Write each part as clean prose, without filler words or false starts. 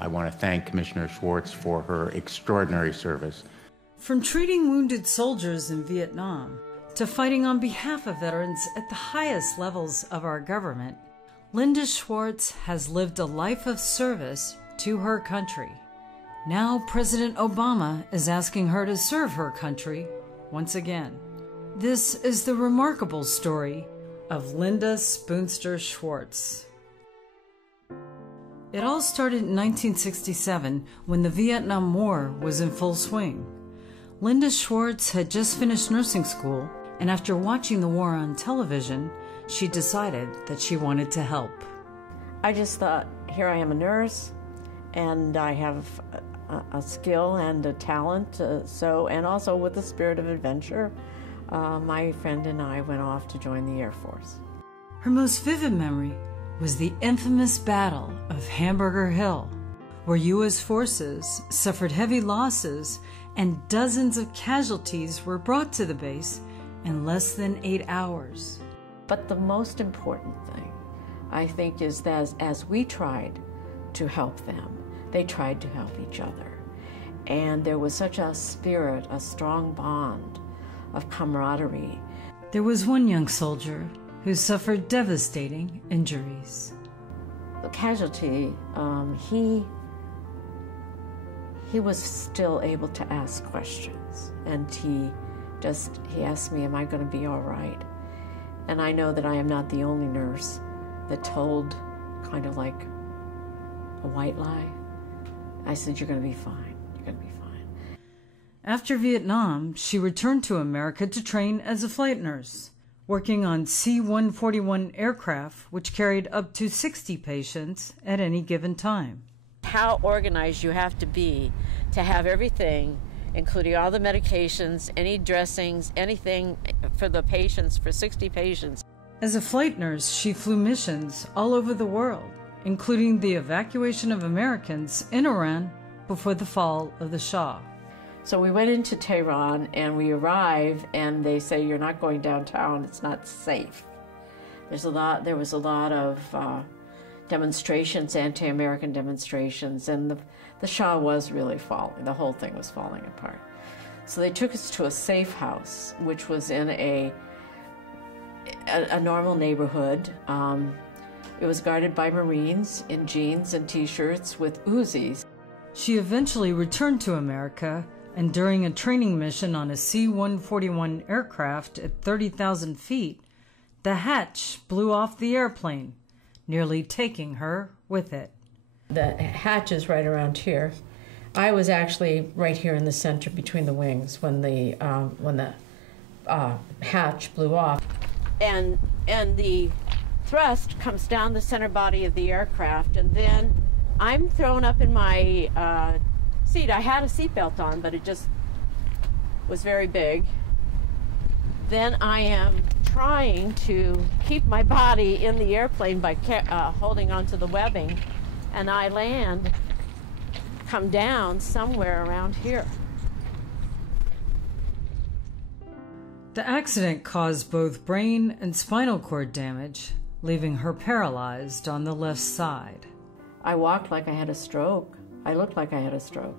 I want to thank Commissioner Schwartz for her extraordinary service. From treating wounded soldiers in Vietnam to fighting on behalf of veterans at the highest levels of our government, Linda Schwartz has lived a life of service to her country. Now President Obama is asking her to serve her country once again. This is the remarkable story of Linda Spoonster Schwartz. It all started in 1967 when the Vietnam War was in full swing. Linda Schwartz had just finished nursing school, and after watching the war on television, she decided that she wanted to help. I just thought, here I am a nurse, and I have a skill and a talent, and also with the spirit of adventure, my friend and I went off to join the Air Force. Her most vivid memory was the infamous Battle of Hamburger Hill, where U.S. forces suffered heavy losses and dozens of casualties were brought to the base in less than 8 hours. But the most important thing, I think, is that as we tried to help them, they tried to help each other. And there was such a spirit, a strong bond of camaraderie. There was one young soldier who suffered devastating injuries. The casualty, he was still able to ask questions. And he asked me, am I going to be all right? And I know that I am not the only nurse that told kind of like a white lie. I said, you're going to be fine. You're going to be fine. After Vietnam, she returned to America to train as a flight nurse, working on C-141 aircraft, which carried up to 60 patients at any given time. How organized you have to have everything, including all the medications, any dressings, anything for the patients, for 60 patients. As a flight nurse, she flew missions all over the world, including the evacuation of Americans in Iran before the fall of the Shah. So we went into Tehran and we arrive and they say, you're not going downtown, it's not safe. There was a lot of demonstrations, anti-American demonstrations, and the Shah was really falling. The whole thing was falling apart. So they took us to a safe house, which was in a normal neighborhood. It was guarded by Marines in jeans and T-shirts with Uzis. She eventually returned to America, and during a training mission on a C-141 aircraft at 30,000 feet, the hatch blew off the airplane, nearly taking her with it. The hatch is right around here. I was actually right here in the center between the wings when the hatch blew off. And the thrust comes down the center body of the aircraft, and then I'm thrown up in my seat. I had a seatbelt on, but it just was very big. Then I am trying to keep my body in the airplane by holding onto the webbing, and I come down somewhere around here. The accident caused both brain and spinal cord damage, leaving her paralyzed on the left side. I walked like I had a stroke. I looked like I had a stroke.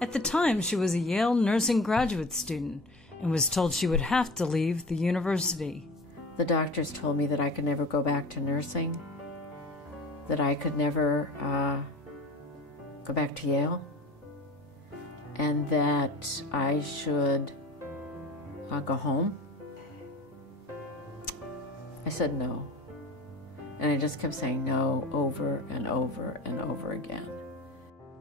At the time, she was a Yale nursing graduate student and was told she would have to leave the university. The doctors told me that I could never go back to nursing, that I could never go back to Yale, and that I should go home. I said no. And I just kept saying no over and over and over again.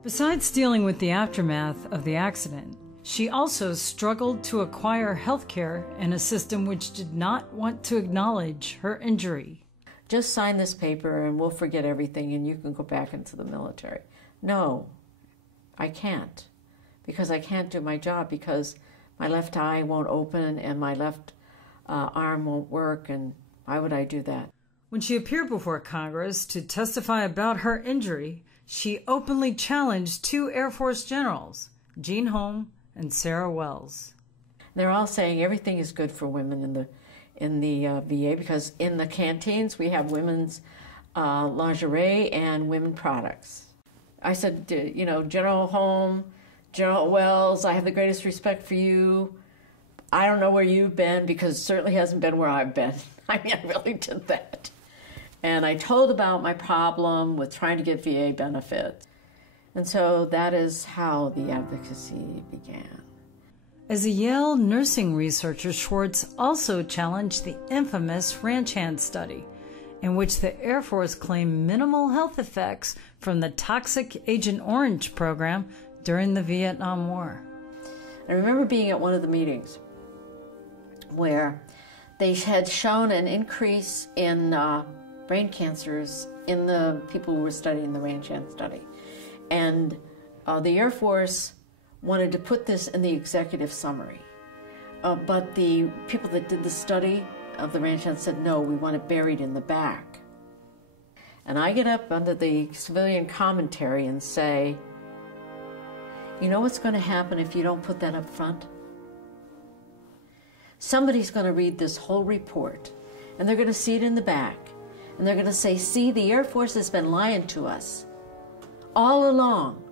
Besides dealing with the aftermath of the accident, she also struggled to acquire health care in a system which did not want to acknowledge her injury. Just sign this paper and we'll forget everything and you can go back into the military. No, I can't. Because I can't do my job, because my left eye won't open and my left arm won't work, and why would I do that? When she appeared before Congress to testify about her injury, she openly challenged two Air Force generals, Jean Holm and Sarah Wells. They're all saying everything is good for women in the VA, because in the canteens we have women's lingerie and women products. I said, you know, General Holm, General Wells, I have the greatest respect for you. I don't know where you've been, because it certainly hasn't been where I've been. I mean, I really did that. And I told about my problem with trying to get VA benefits. And so that is how the advocacy began. As a Yale nursing researcher, Schwartz also challenged the infamous ranch hand study, in which the Air Force claimed minimal health effects from the toxic Agent Orange program during the Vietnam War. I remember being at one of the meetings where they had shown an increase in brain cancers in the people who were studying the ranch hand study. And the Air Force wanted to put this in the executive summary. But the people that did the study of the ranch hand said, no, we want it buried in the back. And I get up under the civilian commentary and say, you know what's going to happen if you don't put that up front? Somebody's going to read this whole report, and they're going to see it in the back, and they're going to say, see, the Air Force has been lying to us all along.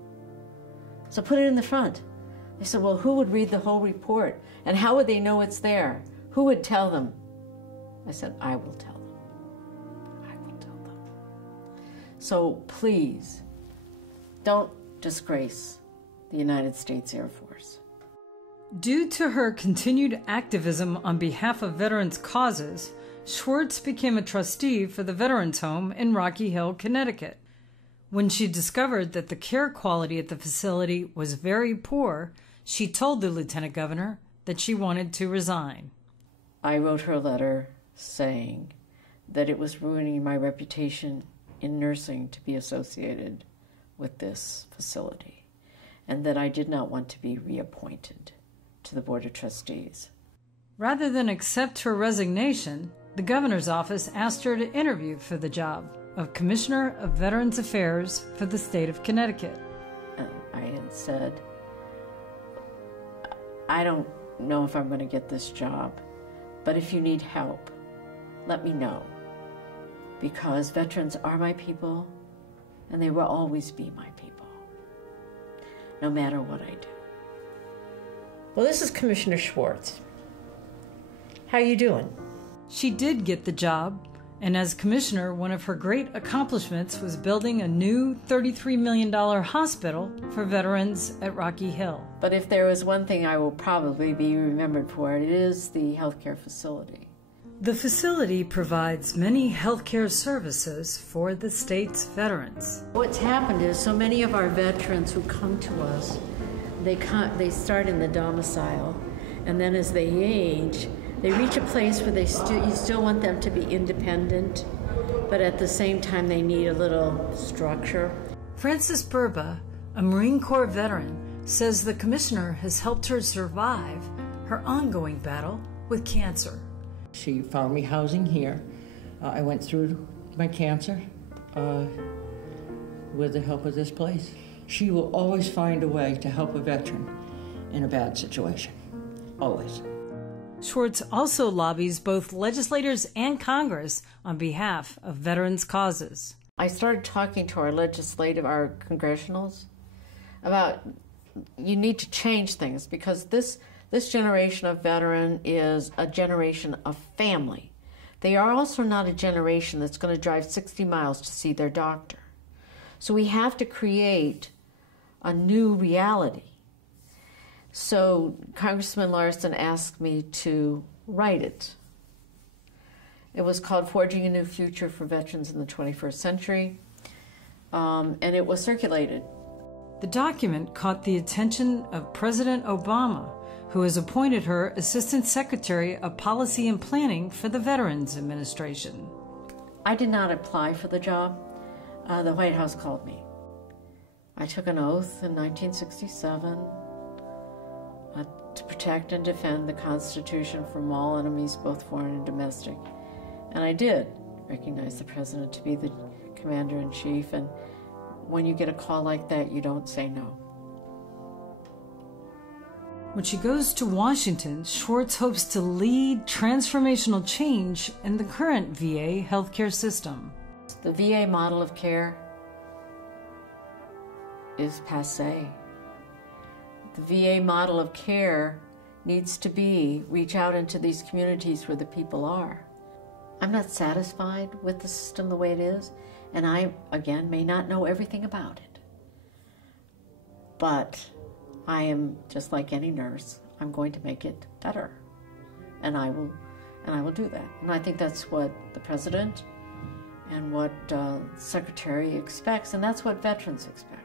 So put it in the front. They said, well, who would read the whole report? And how would they know it's there? Who would tell them? I said, I will tell them. I will tell them. So please, don't disgrace the United States Air Force. Due to her continued activism on behalf of veterans' causes, Schwartz became a trustee for the Veterans Home in Rocky Hill, Connecticut. When she discovered that the care quality at the facility was very poor, she told the lieutenant governor that she wanted to resign. I wrote her a letter saying that it was ruining my reputation in nursing to be associated with this facility, and that I did not want to be reappointed to the Board of Trustees. Rather than accept her resignation, the governor's office asked her to interview for the job of Commissioner of Veterans Affairs for the state of Connecticut. And I had said, I don't know if I'm going to get this job, but if you need help, let me know, because veterans are my people, and they will always be my people, no matter what I do. Well, this is Commissioner Schwartz. How you doing? She did get the job, and as commissioner, one of her great accomplishments was building a new $33 million hospital for veterans at Rocky Hill. But if there was one thing I will probably be remembered for, it is the healthcare facility. The facility provides many healthcare services for the state's veterans. What's happened is so many of our veterans who come to us, they start in the domicile, and then as they age, they reach a place where you still want them to be independent, but at the same time they need a little structure. Frances Burba, a Marine Corps veteran, says the commissioner has helped her survive her ongoing battle with cancer. She found me housing here. I went through my cancer with the help of this place. She will always find a way to help a veteran in a bad situation, always. Schwartz also lobbies both legislators and Congress on behalf of veterans' causes. I started talking to our congressionals about you need to change things, because this generation of veteran is a generation of family. They are also not a generation that's going to drive 60 miles to see their doctor. So we have to create a new reality. So Congressman Larson asked me to write it. It was called Forging a New Future for Veterans in the 21st Century, and it was circulated. The document caught the attention of President Obama, who has appointed her Assistant Secretary of Policy and Planning for the Veterans Administration. I did not apply for the job. The White House called me. I took an oath in 1967 to protect and defend the Constitution from all enemies, both foreign and domestic. And I did recognize the President to be the Commander-in-Chief, and when you get a call like that, you don't say no. When she goes to Washington, Schwartz hopes to lead transformational change in the current VA healthcare system. The VA model of care is passé. The VA model of care needs to be reach out into these communities where the people are. I'm not satisfied with the system the way it is, and I, again, may not know everything about it. But I am, just like any nurse, I'm going to make it better. And I will do that. And I think that's what the President and what the Secretary expects, and that's what veterans expect.